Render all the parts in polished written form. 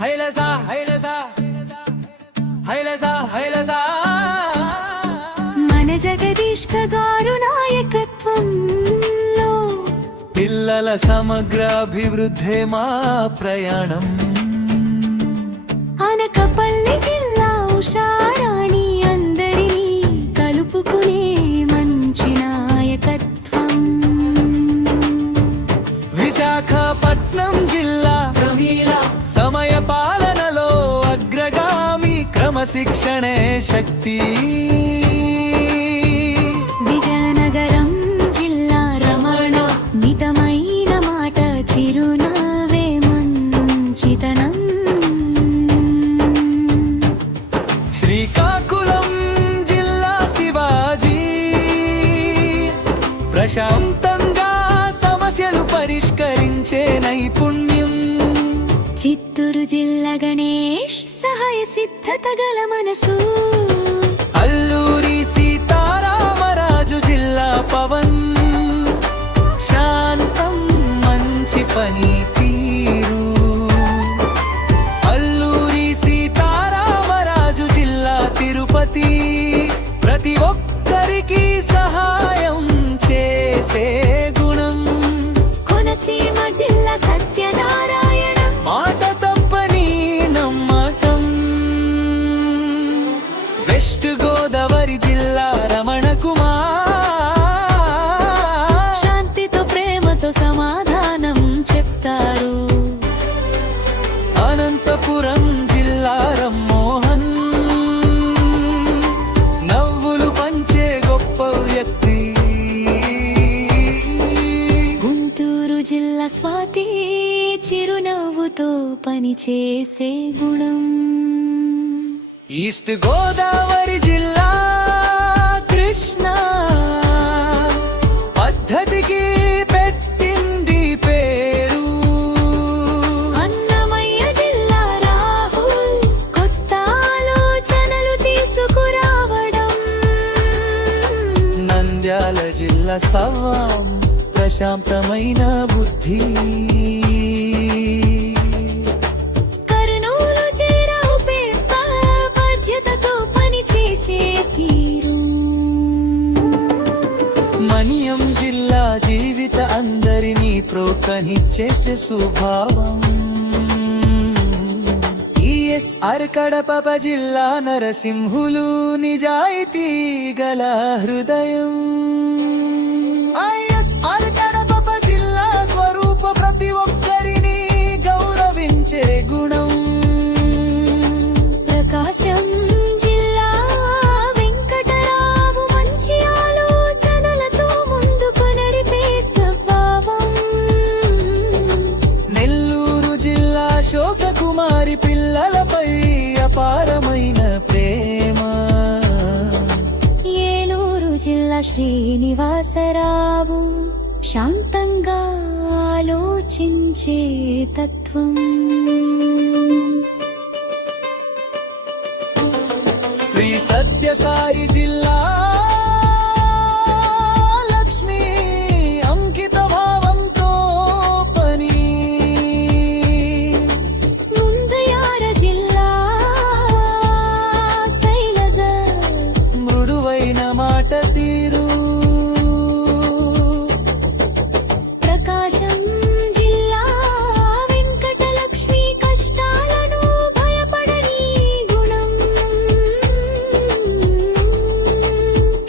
హైలసా హైలసా హైలసా హైలసా మన జగదీష్ గారు నాయకత్వంలో పిల్లల సమగ్రాభివృద్ధే మా ప్రయాణం. అనకాపల్లి జిల్లా ఉషారాణి అందరినీ కలుపుకునే మంచి నాయకత్వం. విశాఖపట్నం జిల్లా ప్రమీల సమయ పాలనలో అగ్రగామి, క్రమశిక్షణే శక్తి. విజయనగరం జిల్లా రమణ మితమైన మాట, చిరునవ్వే మంచితనం. శ్రీకాకుళం జిల్లా శివాజీ ప్రశాంతంగా సమస్యలు పరిష్కరించే నైపుణ్యం. చిత్తూరు జిల్లా గణేష్ సహాయ సిద్ధత గల మనసు. అల్లూరి సీతారామరాజు జిల్లా పవన్ శాంతం, మంచి పని తీరు. అల్లూరి సీతారామరాజు జిల్లా తిరుపతి ప్రతి ఒక్కరికి సహాయం చేసే గుణం. కోనసీమ జిల్లా సత్యనారాయణ మాట తప్పని నమ్మకం. వెస్ట్ గోదావరి జిల్లా రమణ కుమార్ శాంతితో ప్రేమతో సమాధానం చెప్తారు. అనంతపురం జిల్లా రమ్మోహన్ నవ్వులు పంచే గొప్ప వ్యక్తి. గుంటూరు జిల్లా స్వాతి చిరునవ్వుతో పనిచేసే గుణం. ఈస్ట్ గోదావరి జిల్లా కృష్ణ పద్ధతికి పెట్టింది పేరు. అన్నమయ్య జిల్లా రాహుల్ కొత్త ఆలోచనలు తీసుకురావడం. నంద్యాల జిల్లా సవాం ప్రశాంతమైన బుద్ధి. కర్నూలు జిల్లా ఉపేత బాధ్యతతో పనిచేసే తీరు. మనియం జిల్లా జీవిత అందరినీ ప్రోత్సహించే స్వభావం. ఈఎస్ఆర్ కడప జిల్లా నరసింహులు నిజాయితీ గల హృదయం. ఐఎస్ఆర్ కడప జిల్లా స్వరూప ప్రతి ఒక్కరిని గౌరవించే గుణం. ప్రకాశం జిల్లా వెంకటరావు మంచి ఆలోచనలతో ముందుకు నడిపే స్వభావం. నెల్లూరు జిల్లా శోకకుమారి పిల్లలపై అపారమైన ప్రేమ. ఏలూరు జిల్లా శ్రీనివాసరావు శాంతంగా ఆలోచించే తత్వం. శ్రీ సత్యసాయి జిల్లా లక్ష్మి అంకిత భావంతో పని. ముందయార జిల్లా శైలజ మృదువైన మాట తీరు. ప్రకాశం జిల్లా వెంకటలక్ష్మి కష్టాలను భయపడని గుణం.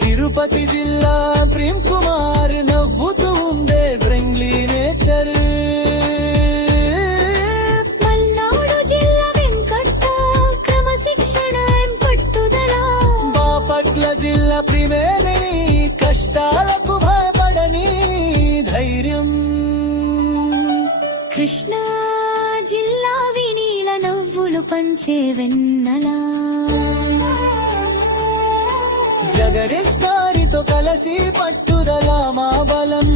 తిరుపతి జిల్లా ప్రేమ్ కుమార్ నవ్వుతూ ఉండే ఫ్రెండ్లీ నేచర్. మల్నాడు జిల్లా వెంకట క్రమశిక్షణ పట్టుదల. బాపట్ల జిల్లా ప్రిమేని కష్టాలకు భయపడని ధైర్యం. కృష్ణా జిల్లా వినీల నవ్వులు పంచే వెన్నెలా. జగదీష్ గారితో కలసి పట్టుదల మా బలం.